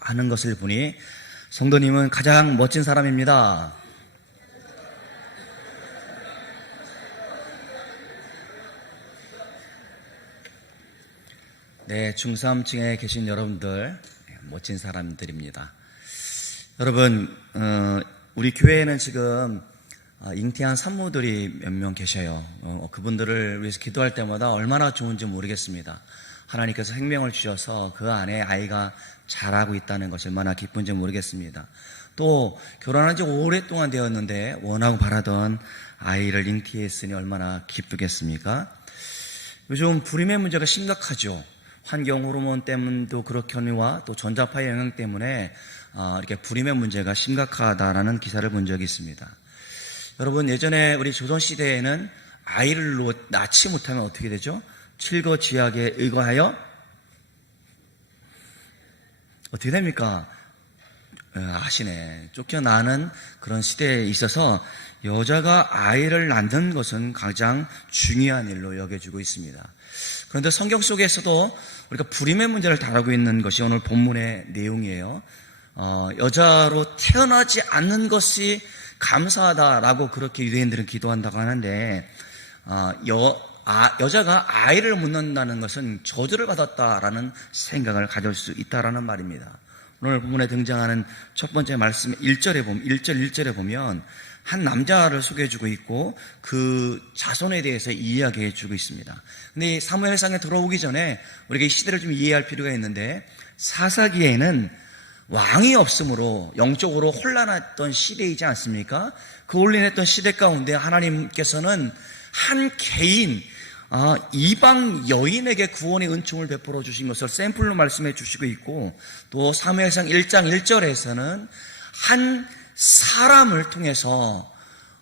하는 것을 보니 성도님은 가장 멋진 사람입니다. 네, 중3층에 계신 여러분들 멋진 사람들입니다. 여러분, 우리 교회에는 지금 잉태한 산모들이 몇 명 계셔요. 그분들을 위해서 기도할 때마다 얼마나 좋은지 모르겠습니다. 하나님께서 생명을 주셔서 그 안에 아이가 자라고 있다는 것이 얼마나 기쁜지 모르겠습니다. 또 결혼한 지 오랫동안 되었는데 원하고 바라던 아이를 잉태했으니 얼마나 기쁘겠습니까? 요즘 불임의 문제가 심각하죠. 환경 호르몬 때문도 그렇거니와 또 전자파의 영향 때문에 이렇게 불임의 문제가 심각하다라는 기사를 본 적이 있습니다. 여러분, 예전에 우리 조선시대에는 아이를 낳지 못하면 어떻게 되죠? 칠거지약에 의거하여 어떻게 됩니까? 아시네. 쫓겨나는 그런 시대에 있어서 여자가 아이를 낳는 것은 가장 중요한 일로 여겨지고 있습니다. 그런데 성경 속에서도 우리가 불임의 문제를 다루고 있는 것이 오늘 본문의 내용이에요. 여자로 태어나지 않는 것이 감사하다라고 그렇게 유대인들은 기도한다고 하는데, 여자가 아이를 못 낳는다는 것은 저주를 받았다라는 생각을 가질 수 있다라는 말입니다. 오늘 본문에 등장하는 첫 번째 말씀 1절에 보면 한 남자를 소개해주고 있고 그 자손에 대해서 이야기해주고 있습니다. 근데 이 사무엘상에 들어오기 전에 우리가 이 시대를 좀 이해할 필요가 있는데, 사사기에는 왕이 없으므로 영적으로 혼란했던 시대이지 않습니까? 그 혼란했던 시대 가운데 하나님께서는 한 개인, 이방 여인에게 구원의 은총을 베풀어 주신 것을 샘플로 말씀해 주시고 있고, 또 사무엘상 1장 1절에서는 한 사람을 통해서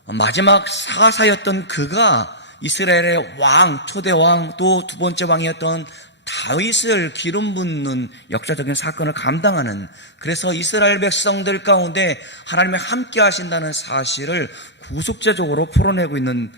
마지막 사사였던 그가 이스라엘의 왕, 초대 왕, 또 두 번째 왕이었던 다윗을 기름 붓는 역사적인 사건을 감당하는, 그래서 이스라엘 백성들 가운데 하나님이 함께 하신다는 사실을 구속제적으로 풀어내고 있는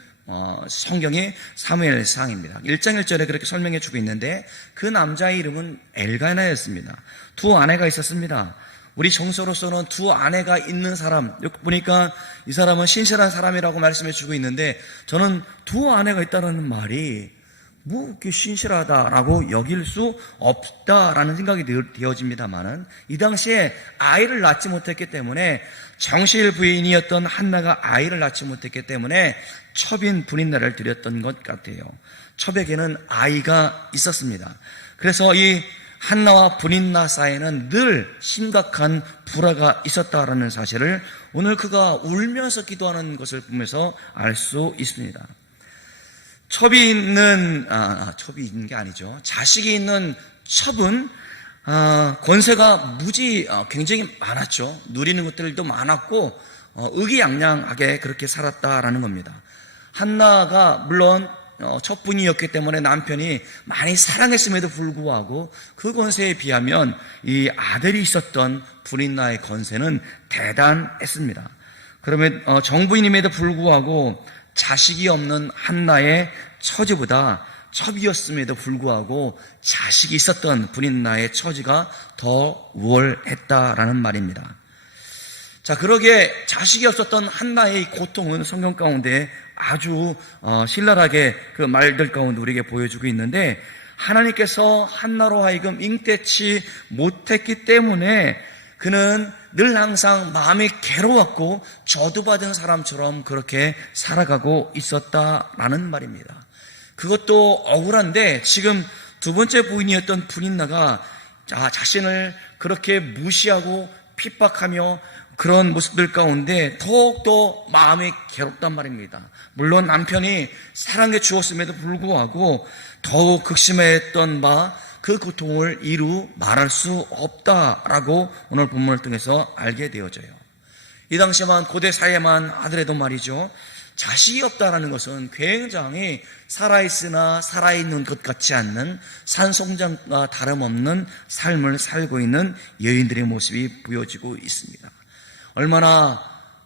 성경의 사무엘상입니다. 1장 1절에 그렇게 설명해 주고 있는데, 그 남자의 이름은 엘가나였습니다. 두 아내가 있었습니다. 우리 정서로서는 두 아내가 있는 사람, 여기 보니까 이 사람은 신실한 사람이라고 말씀해 주고 있는데, 저는 두 아내가 있다는 말이 뭐 이렇게 신실하다라고 여길 수 없다라는 생각이 되어집니다만은, 이 당시에 아이를 낳지 못했기 때문에, 정실 부인이었던 한나가 아이를 낳지 못했기 때문에 첩인 분인날을 드렸던 것 같아요. 첩에게는 아이가 있었습니다. 그래서 이 한나와 분인나 사이에는 늘 심각한 불화가 있었다라는 사실을 오늘 그가 울면서 기도하는 것을 보면서 알 수 있습니다. 첩이 있는 게 아니죠. 자식이 있는 첩은 권세가 굉장히 많았죠. 누리는 것들도 많았고 의기양양하게 그렇게 살았다라는 겁니다. 한나가 물론 첩분이었기 때문에 남편이 많이 사랑했음에도 불구하고 그 권세에 비하면 이 아들이 있었던 분인나의 권세는 대단했습니다. 그러면 정부인임에도 불구하고 자식이 없는 한나의 처지보다 첩이었음에도 불구하고 자식이 있었던 분인나의 처지가 더 우월했다라는 말입니다. 자, 그러게 자식이 없었던 한나의 고통은 성경 가운데 아주 신랄하게 그 말들 가운데 우리에게 보여주고 있는데, 하나님께서 한나로 하여금 잉태치 못했기 때문에 그는 늘 항상 마음이 괴로웠고 저주받은 사람처럼 그렇게 살아가고 있었다라는 말입니다. 그것도 억울한데, 지금 두 번째 부인이었던 분인나가 자신을 그렇게 무시하고 핍박하며 그런 모습들 가운데 더욱더 마음이 괴롭단 말입니다. 물론 남편이 사랑해 주었음에도 불구하고 더욱 극심했던 그 고통을 이루 말할 수 없다라고 오늘 본문을 통해서 알게 되어져요. 이 당시에만, 고대 사회만 하더라도 말이죠, 자식이 없다라는 것은 굉장히 살아있으나 살아있는 것 같지 않는 산송장과 다름없는 삶을 살고 있는 여인들의 모습이 보여지고 있습니다. 얼마나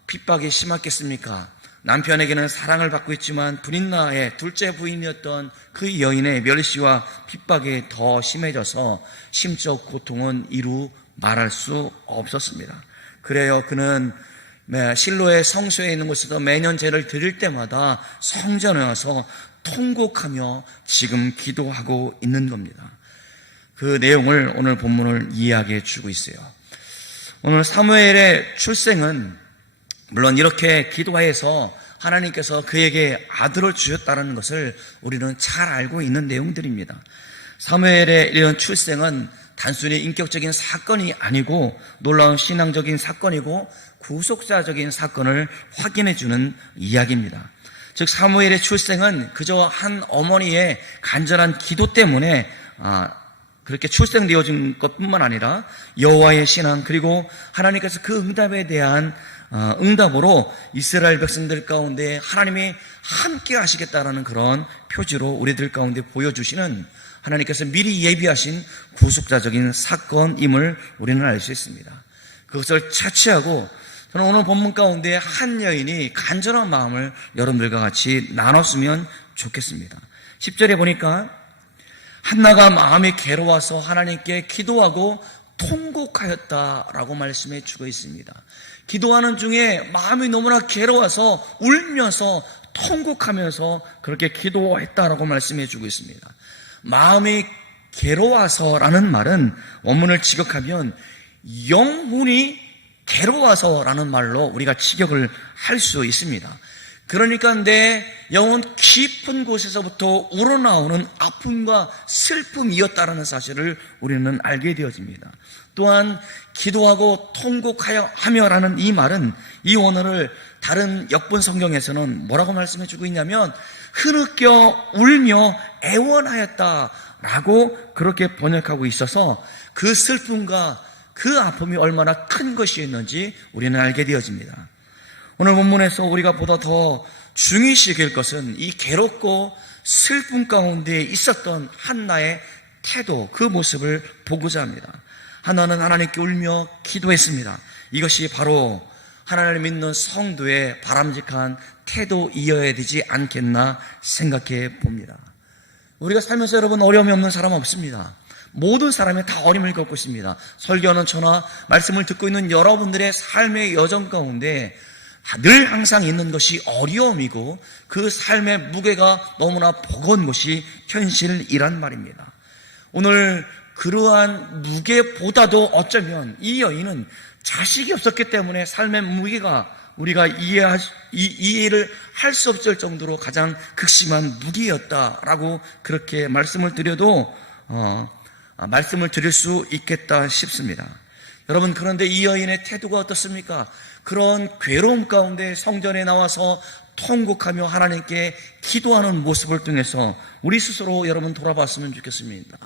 핍박이 심했겠습니까? 남편에게는 사랑을 받고 있지만 브린나의 둘째 부인이었던 그 여인의 멸시와 핍박이 더 심해져서 심적 고통은 이루 말할 수 없었습니다. 그래요, 그는 실로의 성소에 있는 곳에서 매년 제를 드릴 때마다 성전에 와서 통곡하며 지금 기도하고 있는 겁니다. 그 내용을 오늘 본문을 이야기해 주고 있어요. 오늘 사무엘의 출생은 물론 이렇게 기도해서 하나님께서 그에게 아들을 주셨다는 것을 우리는 잘 알고 있는 내용들입니다. 사무엘의 이런 출생은 단순히 인격적인 사건이 아니고 놀라운 신앙적인 사건이고 구속사적인 사건을 확인해 주는 이야기입니다. 즉 사무엘의 출생은 그저 한 어머니의 간절한 기도 때문에 그렇게 출생되어진 것뿐만 아니라 여호와의 신앙 그리고 하나님께서 그 응답에 대한 응답으로 이스라엘 백성들 가운데 하나님이 함께 하시겠다라는 그런 표지로 우리들 가운데 보여주시는 하나님께서 미리 예비하신 구속자적인 사건임을 우리는 알 수 있습니다. 그것을 차치하고 저는 오늘 본문 가운데 한 여인이 간절한 마음을 여러분들과 같이 나눴으면 좋겠습니다. 10절에 보니까 한나가 마음이 괴로워서 하나님께 기도하고 통곡하였다라고 말씀해 주고 있습니다. 기도하는 중에 마음이 너무나 괴로워서 울면서 통곡하면서 그렇게 기도했다라고 말씀해 주고 있습니다. 마음이 괴로워서라는 말은 원문을 직역하면 영혼이 괴로워서라는 말로 우리가 직역을 할 수 있습니다. 그러니까 내 영혼 깊은 곳에서부터 우러나오는 아픔과 슬픔이었다라는 사실을 우리는 알게 되어집니다. 또한 기도하고 통곡하며라는 이 말은 이 원어를 다른 역본 성경에서는 뭐라고 말씀해 주고 있냐면 흐느껴 울며 애원하였다라고 그렇게 번역하고 있어서 그 슬픔과 그 아픔이 얼마나 큰 것이었는지 우리는 알게 되어집니다. 오늘 본문에서 우리가 보다 더 중요시 여길 것은 이 괴롭고 슬픔 가운데 있었던 한나의 태도, 그 모습을 보고자 합니다. 한나는 하나님께 울며 기도했습니다. 이것이 바로 하나님을 믿는 성도의 바람직한 태도이어야 되지 않겠나 생각해 봅니다. 우리가 살면서 여러분 어려움이 없는 사람 없습니다. 모든 사람이 다 어려움을 겪고 있습니다. 설교하는 저나 말씀을 듣고 있는 여러분들의 삶의 여정 가운데 늘 항상 있는 것이 어려움이고 그 삶의 무게가 너무나 버거운 것이 현실이란 말입니다. 오늘 그러한 무게보다도 어쩌면 이 여인은 자식이 없었기 때문에 삶의 무게가 우리가 이해를 할 수 없을 정도로 가장 극심한 무게였다라고 그렇게 말씀을 드려도 말씀을 드릴 수 있겠다 싶습니다. 여러분, 그런데 이 여인의 태도가 어떻습니까? 그런 괴로움 가운데 성전에 나와서 통곡하며 하나님께 기도하는 모습을 통해서 우리 스스로 여러분 돌아봤으면 좋겠습니다.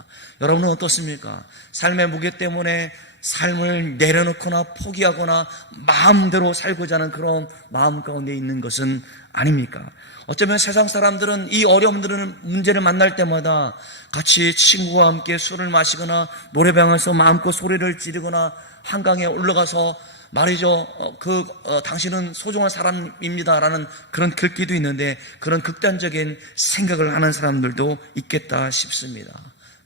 여러분은 어떻습니까? 삶의 무게 때문에 삶을 내려놓거나 포기하거나 마음대로 살고자 하는 그런 마음 가운데 있는 것은 아닙니까? 어쩌면 세상 사람들은 이 어려움들은 문제를 만날 때마다 같이 친구와 함께 술을 마시거나 노래방에서 마음껏 소리를 지르거나 한강에 올라가서 말이죠, 당신은 소중한 사람입니다라는 그런 글귀도 있는데 그런 극단적인 생각을 하는 사람들도 있겠다 싶습니다.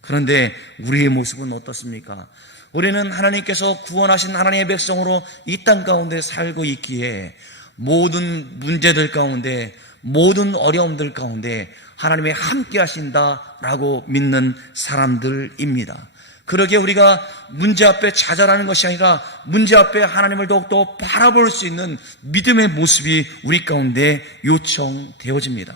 그런데 우리의 모습은 어떻습니까? 우리는 하나님께서 구원하신 하나님의 백성으로 이 땅 가운데 살고 있기에 모든 문제들 가운데 모든 어려움들 가운데 하나님이 함께 하신다라고 믿는 사람들입니다. 그러기에 우리가 문제 앞에 좌절하는 것이 아니라 문제 앞에 하나님을 더욱더 바라볼 수 있는 믿음의 모습이 우리 가운데 요청되어집니다.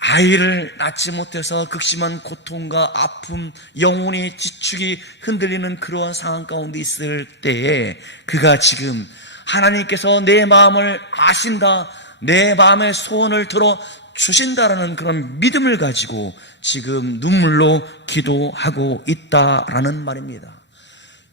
아이를 낳지 못해서 극심한 고통과 아픔, 영혼이 지축이 흔들리는 그러한 상황 가운데 있을 때에 그가 지금 하나님께서 내 마음을 아신다, 내 마음의 소원을 들어 주신다라는 그런 믿음을 가지고 지금 눈물로 기도하고 있다라는 말입니다.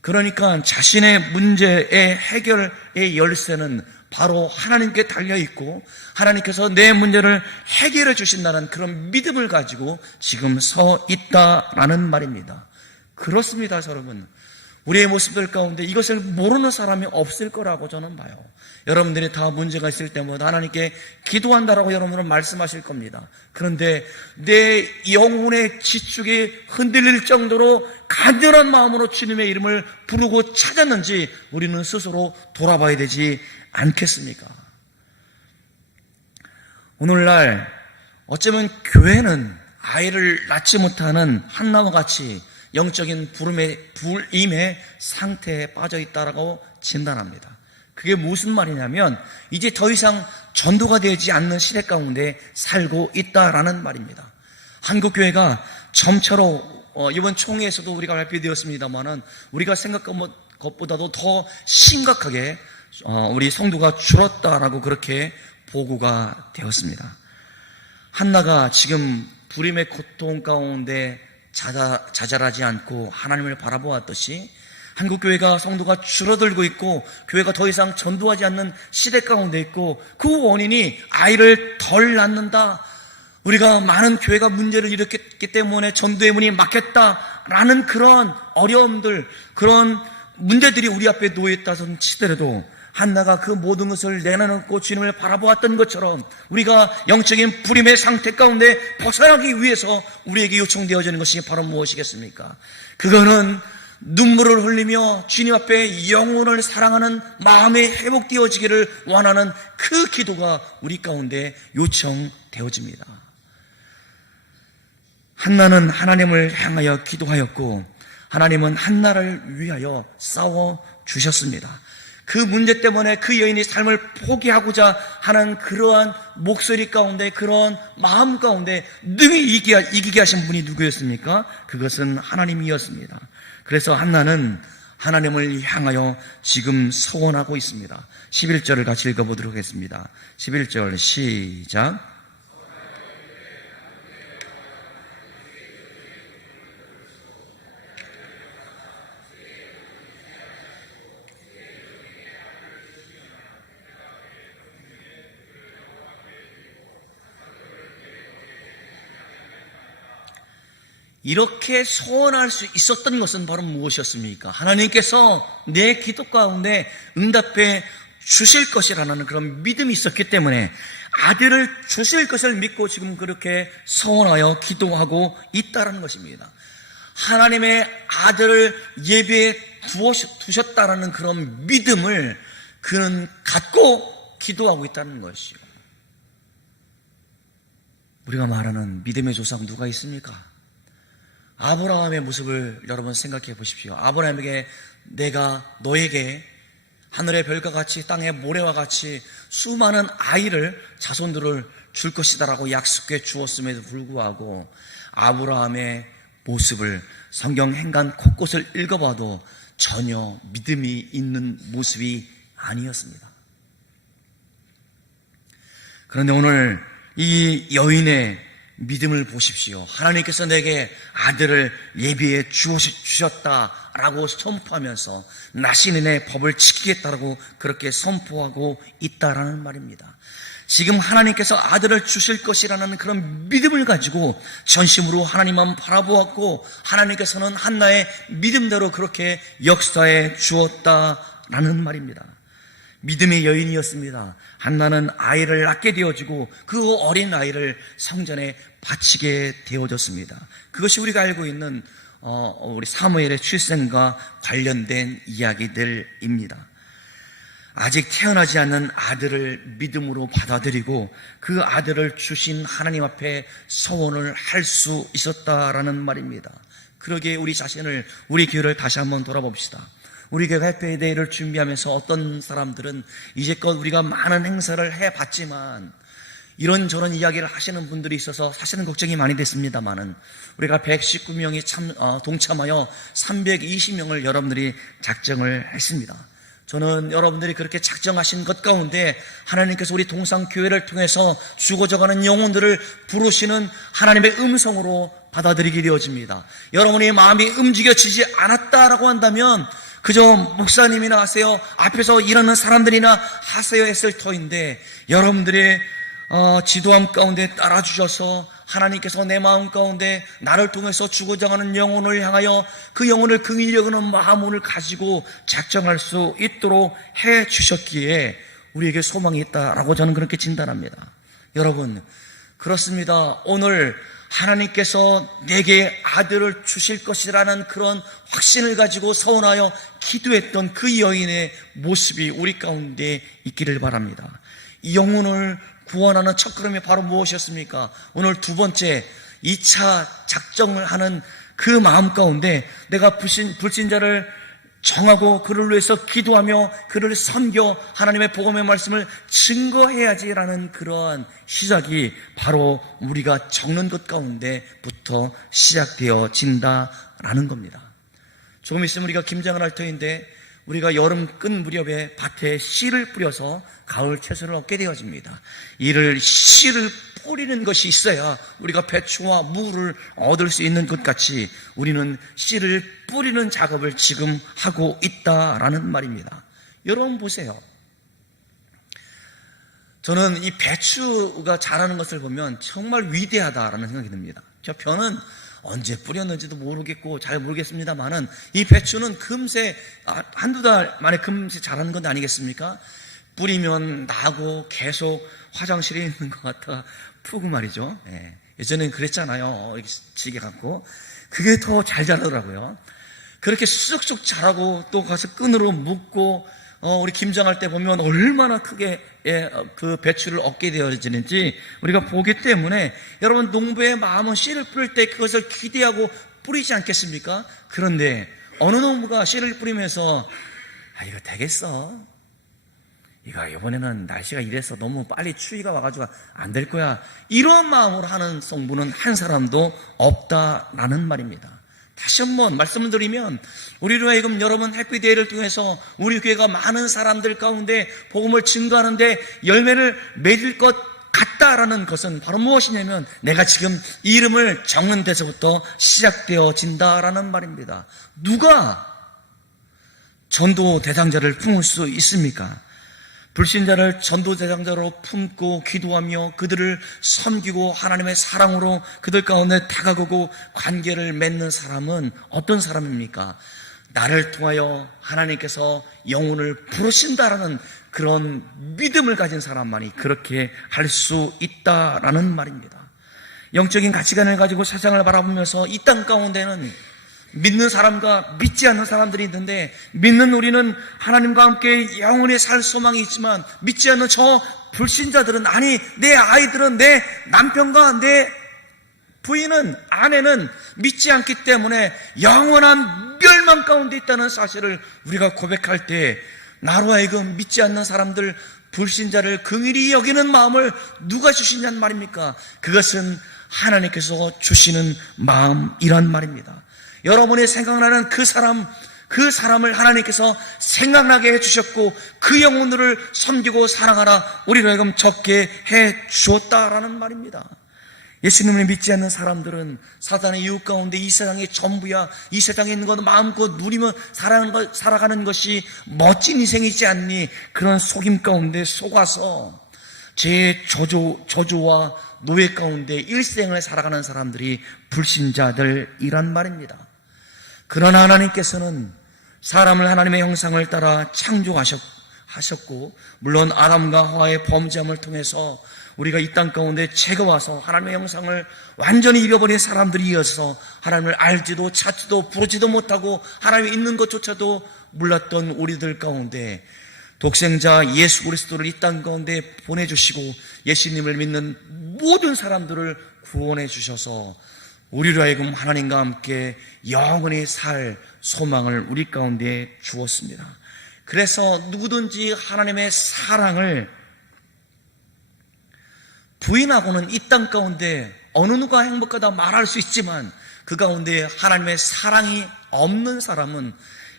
그러니까 자신의 문제의 해결의 열쇠는 바로 하나님께 달려있고 하나님께서 내 문제를 해결해 주신다는 그런 믿음을 가지고 지금 서 있다라는 말입니다. 그렇습니다, 여러분. 우리의 모습들 가운데 이것을 모르는 사람이 없을 거라고 저는 봐요. 여러분들이 다 문제가 있을 때마다 하나님께 기도한다라고 여러분은 말씀하실 겁니다. 그런데 내 영혼의 지축이 흔들릴 정도로 간절한 마음으로 주님의 이름을 부르고 찾았는지 우리는 스스로 돌아봐야 되지 않겠습니까? 오늘날 어쩌면 교회는 아이를 낳지 못하는 한나와 같이 영적인 불임의 상태에 빠져 있다라고 진단합니다. 그게 무슨 말이냐면 이제 더 이상 전도가 되지 않는 시대 가운데 살고 있다라는 말입니다. 한국교회가 점차로 이번 총회에서도 우리가 발표되었습니다만은 우리가 생각한 것보다도 더 심각하게 우리 성도가 줄었다라고 그렇게 보고가 되었습니다. 한나가 지금 불임의 고통 가운데 자잘하지 않고 하나님을 바라보았듯이 한국교회가 성도가 줄어들고 있고 교회가 더 이상 전도하지 않는 시대 가운데 있고 그 원인이 아이를 덜 낳는다. 우리가 많은 교회가 문제를 일으켰기 때문에 전도의 문이 막혔다라는 그런 어려움들, 그런 문제들이 우리 앞에 놓여있다는 치더라도 한나가 그 모든 것을 내려놓고 주님을 바라보았던 것처럼 우리가 영적인 불임의 상태 가운데 벗어나기 위해서 우리에게 요청되어지는 것이 바로 무엇이겠습니까? 그거는 눈물을 흘리며 주님 앞에 영혼을 사랑하는 마음이 회복되어지기를 원하는 그 기도가 우리 가운데 요청되어집니다. 한나는 하나님을 향하여 기도하였고 하나님은 한나를 위하여 싸워주셨습니다. 그 문제 때문에 그 여인이 삶을 포기하고자 하는 그러한 목소리 가운데, 그런 마음 가운데 능히 이기게 하신 분이 누구였습니까? 그것은 하나님이었습니다. 그래서 한나는 하나님을 향하여 지금 서원하고 있습니다. 11절을 같이 읽어보도록 하겠습니다. 11절 시작. 이렇게 소원할 수 있었던 것은 바로 무엇이었습니까? 하나님께서 내 기도 가운데 응답해 주실 것이라는 그런 믿음이 있었기 때문에 아들을 주실 것을 믿고 지금 그렇게 소원하여 기도하고 있다는 것입니다. 하나님의 아들을 예배에 두셨다라는 그런 믿음을 그는 갖고 기도하고 있다는 것이요. 우리가 말하는 믿음의 조상 누가 있습니까? 아브라함의 모습을 여러분 생각해 보십시오. 아브라함에게 내가 너에게 하늘의 별과 같이 땅의 모래와 같이 수많은 아이를 자손들을 줄 것이다라고 약속해 주었음에도 불구하고 아브라함의 모습을 성경 행간 곳곳을 읽어봐도 전혀 믿음이 있는 모습이 아니었습니다. 그런데 오늘 이 여인의 믿음을 보십시오. 하나님께서 내게 아들을 예비해 주셨다라고 선포하면서 나신인의 법을 지키겠다라고 그렇게 선포하고 있다라는 말입니다. 지금 하나님께서 아들을 주실 것이라는 그런 믿음을 가지고 전심으로 하나님만 바라보았고 하나님께서는 한나의 믿음대로 그렇게 역사해 주었다라는 말입니다. 믿음의 여인이었습니다. 한나는 아이를 낳게 되어지고 그 어린 아이를 성전에 바치게 되어졌습니다. 그것이 우리가 알고 있는 우리 사무엘의 출생과 관련된 이야기들입니다. 아직 태어나지 않는 아들을 믿음으로 받아들이고 그 아들을 주신 하나님 앞에 서원을 할 수 있었다라는 말입니다. 그러기에 우리 자신을, 우리 교회를 다시 한번 돌아봅시다. 우리 교회 회페이 데이를 준비하면서 어떤 사람들은 이제껏 우리가 많은 행사를 해봤지만 이런저런 이야기를 하시는 분들이 있어서 사실은 걱정이 많이 됐습니다만은 우리가 119명이 동참하여 320명을 여러분들이 작정을 했습니다. 저는 여러분들이 그렇게 작정하신 것 가운데 하나님께서 우리 동상교회를 통해서 죽어져가는 영혼들을 부르시는 하나님의 음성으로 받아들이게 되어집니다. 여러분의 마음이 움직여지지 않았다라고 한다면 그저 목사님이나 하세요, 앞에서 일하는 사람들이나 하세요 했을 터인데 여러분들의 지도함 가운데 따라주셔서 하나님께서 내 마음 가운데 나를 통해서 주고자 하는 영혼을 향하여 그 영혼을 긍휼히 여기는 마음을 가지고 작정할 수 있도록 해 주셨기에 우리에게 소망이 있다라고 저는 그렇게 진단합니다. 여러분, 그렇습니다. 오늘 하나님께서 내게 아들을 주실 것이라는 그런 확신을 가지고 서원하여 기도했던 그 여인의 모습이 우리 가운데 있기를 바랍니다. 이 영혼을 구원하는 첫걸음이 바로 무엇이었습니까? 오늘 두 번째 2차 작정을 하는 그 마음 가운데 내가 불신자를 정하고 그를 위해서 기도하며 그를 섬겨 하나님의 복음의 말씀을 증거해야지라는 그러한 시작이 바로 우리가 적는 것 가운데부터 시작되어진다라는 겁니다. 조금 있으면 우리가 김장을 할 터인데 우리가 여름 끝 무렵에 밭에 씨를 뿌려서 가을 채소를 얻게 되어집니다. 이를 씨를 뿌리는 것이 있어야 우리가 배추와 무를 얻을 수 있는 것 같이 우리는 씨를 뿌리는 작업을 지금 하고 있다라는 말입니다. 여러분 보세요. 저는 이 배추가 자라는 것을 보면 정말 위대하다라는 생각이 듭니다. 저 벼는 언제 뿌렸는지도 모르겠고 잘 모르겠습니다만은 이 배추는 금세 한두 달 만에 금세 자라는 건 아니겠습니까? 뿌리면 나고 계속 화장실에 있는 것 같아 푸고 말이죠. 예. 예전엔 그랬잖아요. 이렇게 지게 갖고 그게 더 잘 자라더라고요. 그렇게 쑥쑥 자라고 또 가서 끈으로 묶고 우리 김장할 때 보면 얼마나 크게 그 배추를 얻게 되어지는지 우리가 보기 때문에 여러분 농부의 마음은 씨를 뿌릴 때 그것을 기대하고 뿌리지 않겠습니까? 그런데 어느 농부가 씨를 뿌리면서 이거 되겠어? 이거 이번에는 날씨가 이래서 너무 빨리 추위가 와가지고 안 될 거야, 이런 마음으로 하는 농부는 한 사람도 없다라는 말입니다. 다시 한번 말씀을 드리면 우리로 하여금 여러분 해피데이를 통해서 우리 교회가 많은 사람들 가운데 복음을 증거하는데 열매를 맺을 것 같다라는 것은 바로 무엇이냐면 내가 지금 이름을 적는 데서부터 시작되어진다라는 말입니다. 누가 전도 대상자를 품을 수 있습니까? 불신자를 전도 대상자로 품고 기도하며 그들을 섬기고 하나님의 사랑으로 그들 가운데 다가오고 관계를 맺는 사람은 어떤 사람입니까? 나를 통하여 하나님께서 영혼을 부르신다라는 그런 믿음을 가진 사람만이 그렇게 할 수 있다라는 말입니다. 영적인 가치관을 가지고 세상을 바라보면서 이 땅 가운데는 믿는 사람과 믿지 않는 사람들이 있는데 믿는 우리는 하나님과 함께 영원히 살 소망이 있지만 믿지 않는 저 불신자들은 아니 내 아이들은 내 남편과 내 부인은 아내는 믿지 않기 때문에 영원한 멸망 가운데 있다는 사실을 우리가 고백할 때 나로 하여금 믿지 않는 사람들 불신자를 긍휼히 여기는 마음을 누가 주시냐는 말입니까? 그것은 하나님께서 주시는 마음이란 말입니다. 여러분이 생각나는 그 사람을 하나님께서 생각나게 해주셨고 그 영혼들을 섬기고 사랑하라 우리로 하여금 적게 해주었다라는 말입니다. 예수님을 믿지 않는 사람들은 사단의 유혹 가운데 이 세상의 전부야, 이 세상에 있는 것 마음껏 누리며 살아가는 것이 멋진 인생이지 않니, 그런 속임 가운데 속아서 제 저주와 노예 가운데 일생을 살아가는 사람들이 불신자들이란 말입니다. 그러나 하나님께서는 사람을 하나님의 형상을 따라 창조하셨고 물론 아담과 하와의 범죄함을 통해서 우리가 이 땅 가운데 제거와서 하나님의 형상을 완전히 잃어버린 사람들이어서 하나님을 알지도 찾지도 부르지도 못하고 하나님이 있는 것조차도 몰랐던 우리들 가운데 독생자 예수 그리스도를 이 땅 가운데 보내주시고 예수님을 믿는 모든 사람들을 구원해 주셔서 우리로 하여금 하나님과 함께 영원히 살 소망을 우리 가운데 주었습니다. 그래서 누구든지 하나님의 사랑을 부인하고는 이 땅 가운데 어느 누가 행복하다 말할 수 있지만 그 가운데 하나님의 사랑이 없는 사람은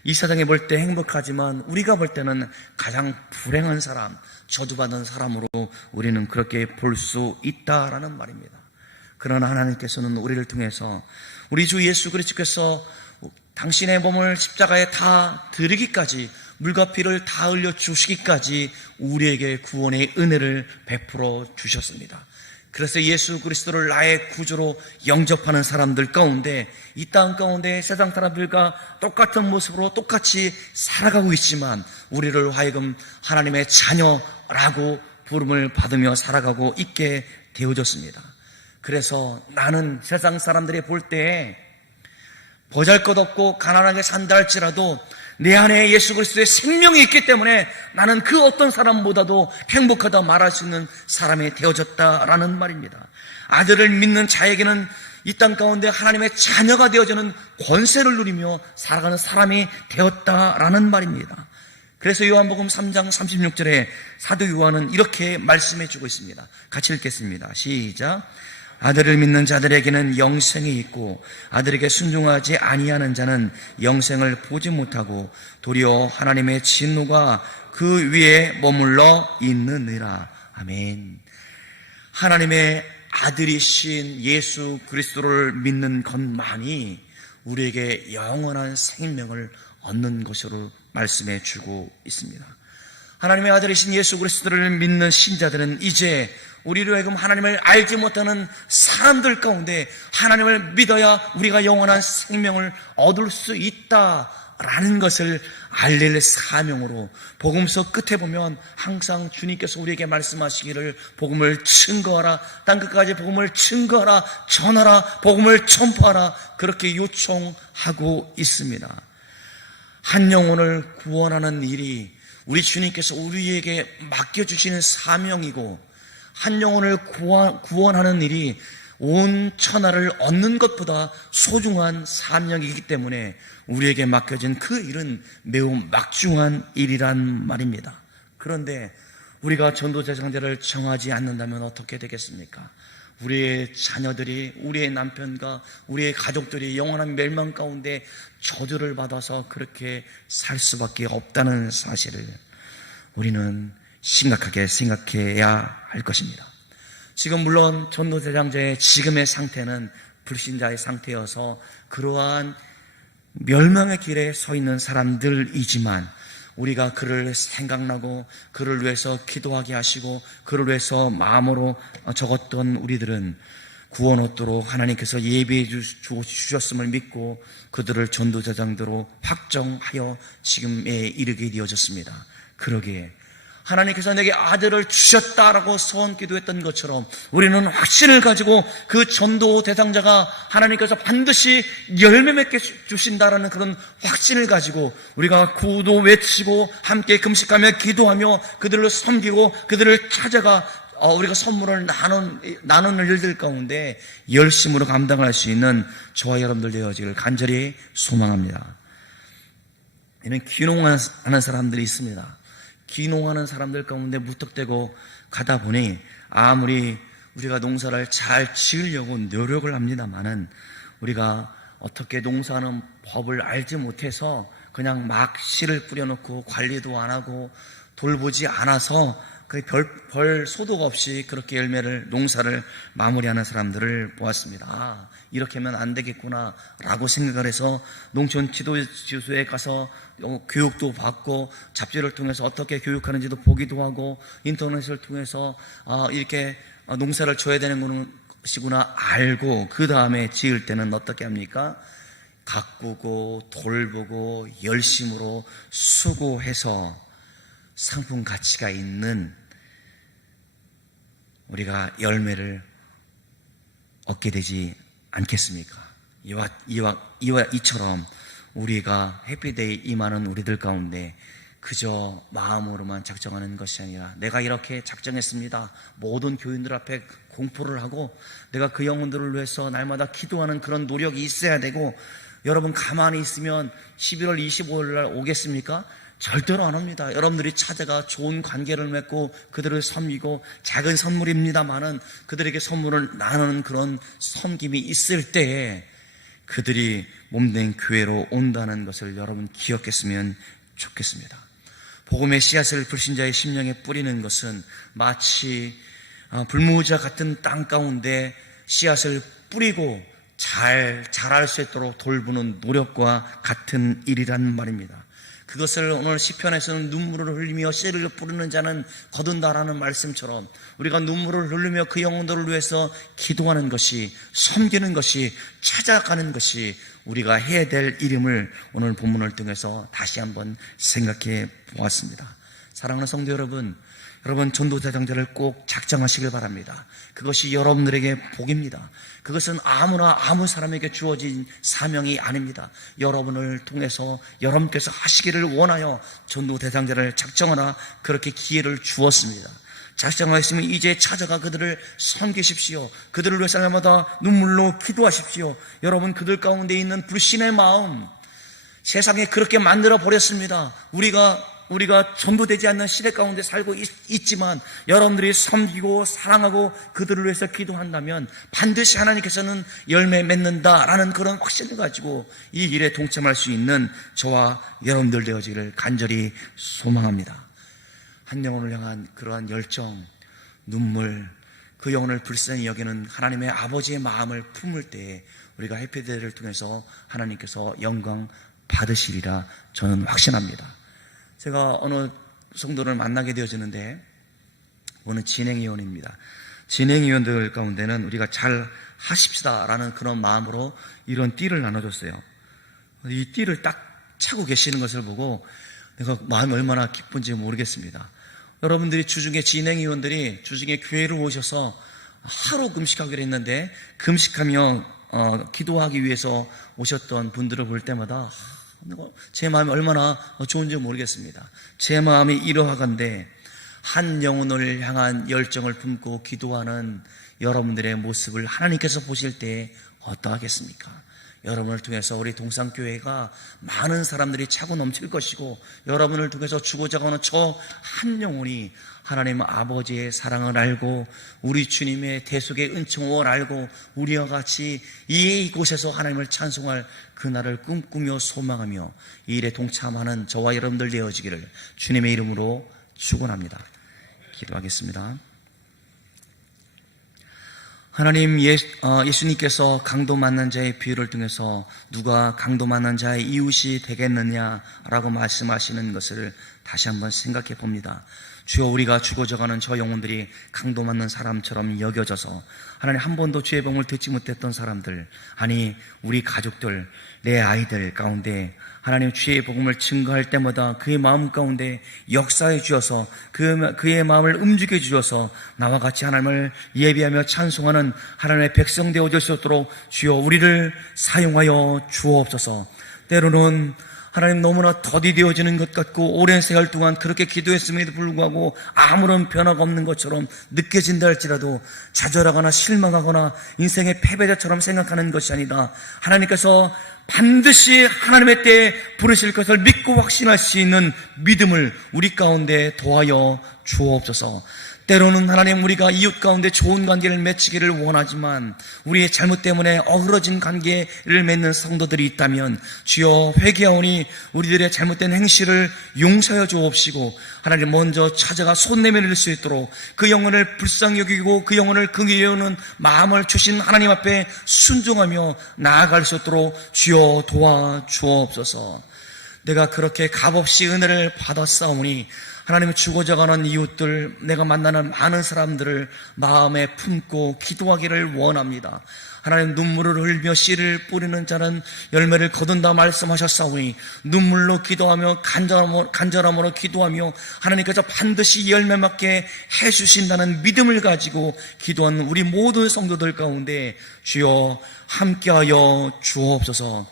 이 세상에 볼 때 행복하지만 우리가 볼 때는 가장 불행한 사람, 저주받은 사람으로 우리는 그렇게 볼 수 있다라는 말입니다. 그러나 하나님께서는 우리를 통해서 우리 주 예수 그리스도께서 당신의 몸을 십자가에 다 드리기까지 물과 피를 다 흘려 주시기까지 우리에게 구원의 은혜를 베풀어 주셨습니다. 그래서 예수 그리스도를 나의 구주로 영접하는 사람들 가운데, 이 땅 가운데 세상 사람들과 똑같은 모습으로 똑같이 살아가고 있지만 우리를 하여금 하나님의 자녀라고 부름을 받으며 살아가고 있게 되어졌습니다. 그래서 나는 세상 사람들이 볼 때 보잘것없고 가난하게 산다 할지라도 내 안에 예수 그리스도의 생명이 있기 때문에 나는 그 어떤 사람보다도 행복하다 말할 수 있는 사람이 되어졌다라는 말입니다. 아들을 믿는 자에게는 이 땅 가운데 하나님의 자녀가 되어지는 권세를 누리며 살아가는 사람이 되었다라는 말입니다. 그래서 요한복음 3장 36절에 사도 요한은 이렇게 말씀해 주고 있습니다. 같이 읽겠습니다. 시작. 아들을 믿는 자들에게는 영생이 있고 아들에게 순종하지 아니하는 자는 영생을 보지 못하고 도리어 하나님의 진노가 그 위에 머물러 있느니라. 아멘. 하나님의 아들이신 예수 그리스도를 믿는 것만이 우리에게 영원한 생명을 얻는 것으로 말씀해 주고 있습니다. 하나님의 아들이신 예수 그리스도를 믿는 신자들은 이제 우리로 하여금 하나님을 알지 못하는 사람들 가운데 하나님을 믿어야 우리가 영원한 생명을 얻을 수 있다라는 것을 알릴 사명으로, 복음서 끝에 보면 항상 주님께서 우리에게 말씀하시기를 복음을 증거하라, 땅끝까지 복음을 증거하라, 전하라, 복음을 전파하라, 그렇게 요청하고 있습니다. 한 영혼을 구원하는 일이 우리 주님께서 우리에게 맡겨주시는 사명이고, 한 영혼을 구원하는 일이 온 천하를 얻는 것보다 소중한 사명이기 때문에 우리에게 맡겨진 그 일은 매우 막중한 일이란 말입니다. 그런데 우리가 전도대상자를 정하지 않는다면 어떻게 되겠습니까? 우리의 자녀들이, 우리의 남편과 우리의 가족들이 영원한 멸망 가운데 저주를 받아서 그렇게 살 수밖에 없다는 사실을 우리는 심각하게 생각해야 할 것입니다. 지금 물론 전도대상자의 지금의 상태는 불신자의 상태여서 그러한 멸망의 길에 서 있는 사람들이지만 우리가 그를 생각나고 그를 위해서 기도하게 하시고 그를 위해서 마음으로 적었던 우리들은 구원 얻도록 하나님께서 예비해 주셨음을 믿고 그들을 전도대상자로 확정하여 지금에 이르게 되어졌습니다. 그러기에 하나님께서 내게 아들을 주셨다라고 소원 기도했던 것처럼 우리는 확신을 가지고 그 전도 대상자가 하나님께서 반드시 열매 맺게 주신다라는 그런 확신을 가지고 우리가 구도 외치고 함께 금식하며 기도하며 그들을 섬기고 그들을 찾아가 우리가 선물을 나누는 일들 가운데 열심으로 감당할 수 있는 저와 여러분들 되어지기를 간절히 소망합니다. 이는 귀농하는 사람들이 있습니다. 귀농하는 사람들 가운데 무턱대고 가다 보니 아무리 우리가 농사를 잘 지으려고 노력을 합니다만은 우리가 어떻게 농사하는 법을 알지 못해서 그냥 막 씨를 뿌려놓고 관리도 안 하고 돌보지 않아서 별 소득 없이 그렇게 농사를 마무리하는 사람들을 보았습니다. 이렇게 하면 안 되겠구나 라고 생각을 해서 농촌 지도지소에 가서 교육도 받고 잡지를 통해서 어떻게 교육하는지도 보기도 하고 인터넷을 통해서 이렇게 농사를 줘야 되는 것이구나 알고 그 다음에 지을 때는 어떻게 합니까? 가꾸고 돌보고 열심으로 수고해서 상품 가치가 있는 우리가 열매를 얻게 되지 않겠습니까? 이처럼 우리가 해피데이 임하는 우리들 가운데 그저 마음으로만 작정하는 것이 아니라 내가 이렇게 작정했습니다. 모든 교인들 앞에 공포를 하고 내가 그 영혼들을 위해서 날마다 기도하는 그런 노력이 있어야 되고 여러분 가만히 있으면 11월 25일 날 오겠습니까? 절대로 안 옵니다. 여러분들이 찾아가 좋은 관계를 맺고 그들을 섬기고 작은 선물입니다만은 그들에게 선물을 나누는 그런 섬김이 있을 때에 그들이 몸된 교회로 온다는 것을 여러분 기억했으면 좋겠습니다. 복음의 씨앗을 불신자의 심령에 뿌리는 것은 마치 불무자 같은 땅 가운데 씨앗을 뿌리고 잘 자랄 수 있도록 돌보는 노력과 같은 일이란 말입니다. 그것을 오늘 시편에서는 눈물을 흘리며 씨를 뿌리는 자는 거둔다라는 말씀처럼 우리가 눈물을 흘리며 그 영혼들을 위해서 기도하는 것이, 섬기는 것이, 찾아가는 것이 우리가 해야 될 일임을 오늘 본문을 통해서 다시 한번 생각해 보았습니다. 사랑하는 성도 여러분, 전도대장자를 꼭 작정하시길 바랍니다. 그것이 여러분들에게 복입니다. 그것은 아무 사람에게 주어진 사명이 아닙니다. 여러분을 통해서 여러분께서 하시기를 원하여 전도대장자를 작정하라 그렇게 기회를 주었습니다. 작정하였으면 이제 찾아가 그들을 섬기십시오. 그들을 위해서 날마다 눈물로 기도하십시오. 여러분, 그들 가운데 있는 불신의 마음, 세상에 그렇게 만들어 버렸습니다. 우리가 전도되지 않는 시대 가운데 살고 있지만 여러분들이 섬기고 사랑하고 그들을 위해서 기도한다면 반드시 하나님께서는 열매 맺는다라는 그런 확신을 가지고 이 일에 동참할 수 있는 저와 여러분들 되어지기를 간절히 소망합니다. 한 영혼을 향한 그러한 열정, 눈물, 그 영혼을 불쌍히 여기는 하나님의 아버지의 마음을 품을 때에 우리가 해피데이를 통해서 하나님께서 영광 받으시리라 저는 확신합니다. 제가 어느 성도를 만나게 되어지는데 오늘 진행위원입니다. 진행위원들 가운데는 우리가 잘 하십시다라는 그런 마음으로 이런 띠를 나눠줬어요. 이 띠를 딱 차고 계시는 것을 보고 내가 마음이 얼마나 기쁜지 모르겠습니다. 여러분들이 주중에 진행위원들이 주중에 교회를 오셔서 하루 금식하기로 했는데 금식하며 기도하기 위해서 오셨던 분들을 볼 때마다 제 마음이 얼마나 좋은지 모르겠습니다. 제 마음이 이러하건대 한 영혼을 향한 열정을 품고 기도하는 여러분들의 모습을 하나님께서 보실 때 어떠하겠습니까? 여러분을 통해서 우리 동산교회가 많은 사람들이 차고 넘칠 것이고 여러분을 통해서 주고자 하는 저 한 영혼이 하나님 아버지의 사랑을 알고 우리 주님의 대속의 은총을 알고 우리와 같이 이곳에서 하나님을 찬송할 그날을 꿈꾸며 소망하며 이 일에 동참하는 저와 여러분들 되어지기를 주님의 이름으로 축원합니다. 기도하겠습니다. 하나님, 예수님께서 강도 만난 자의 비유를 통해서 누가 강도 만난 자의 이웃이 되겠느냐라고 말씀하시는 것을 다시 한번 생각해 봅니다. 주여, 우리가 죽어져가는 저 영혼들이 강도 맞는 사람처럼 여겨져서 하나님 한 번도 주의 복음을 듣지 못했던 사람들, 아니 우리 가족들, 내 아이들 가운데 하나님 주의 복음을 증거할 때마다 그의 마음 가운데 역사해 주셔서 그의 마음을 움직여 주셔서 나와 같이 하나님을 예배하며 찬송하는 하나님의 백성 되어질 수 있도록 주여 우리를 사용하여 주옵소서. 때로는 하나님 너무나 더디되어지는 것 같고 오랜 세월 동안 그렇게 기도했음에도 불구하고 아무런 변화가 없는 것처럼 느껴진다 할지라도 좌절하거나 실망하거나 인생의 패배자처럼 생각하는 것이 아니라 하나님께서 반드시 하나님의 때에 부르실 것을 믿고 확신할 수 있는 믿음을 우리 가운데 더하여 주옵소서. 때로는 하나님, 우리가 이웃 가운데 좋은 관계를 맺기를 원하지만 우리의 잘못 때문에 어그러진 관계를 맺는 성도들이 있다면 주여 회개하오니 우리들의 잘못된 행실을 용서하여 주옵시고 하나님 먼저 찾아가 손 내밀을 수 있도록 그 영혼을 불쌍히 여기고 그 영혼을 긍휼히 여기는 마음을 주신 하나님 앞에 순종하며 나아갈 수 있도록 주여 도와주옵소서. 내가 그렇게 값없이 은혜를 받았사오니 하나님의 죽어져가는 이웃들, 내가 만나는 많은 사람들을 마음에 품고 기도하기를 원합니다. 하나님, 눈물을 흘며 씨를 뿌리는 자는 열매를 거둔다 말씀하셨사오니 눈물로 기도하며 간절함으로 기도하며 하나님께서 반드시 열매 맺게 해주신다는 믿음을 가지고 기도하는 우리 모든 성도들 가운데 주여 함께하여 주옵소서.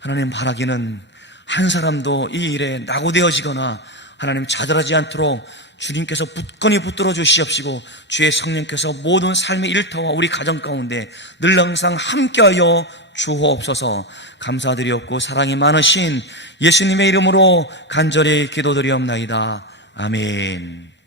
하나님, 바라기는 한 사람도 이 일에 낙오되어지거나 하나님 좌절하지 않도록 주님께서 굳건히 붙들어 주시옵시고 주의 성령께서 모든 삶의 일터와 우리 가정 가운데 늘 항상 함께하여 주옵소서. 감사드리옵고 사랑이 많으신 예수님의 이름으로 간절히 기도드리옵나이다. 아멘.